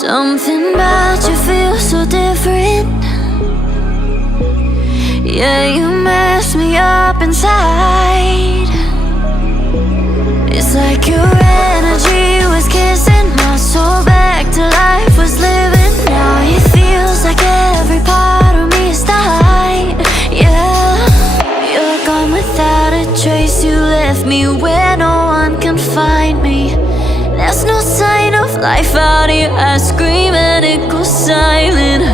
Something about you feels so different. Yeah, you mess me up inside. It's like your energy was kissing my soul back to life, was living. Now it feels like every part of me is died. Yeah, you're gone without a trace. You left me where no one can find me. There's no sign of life out here. I scream and it goes silent.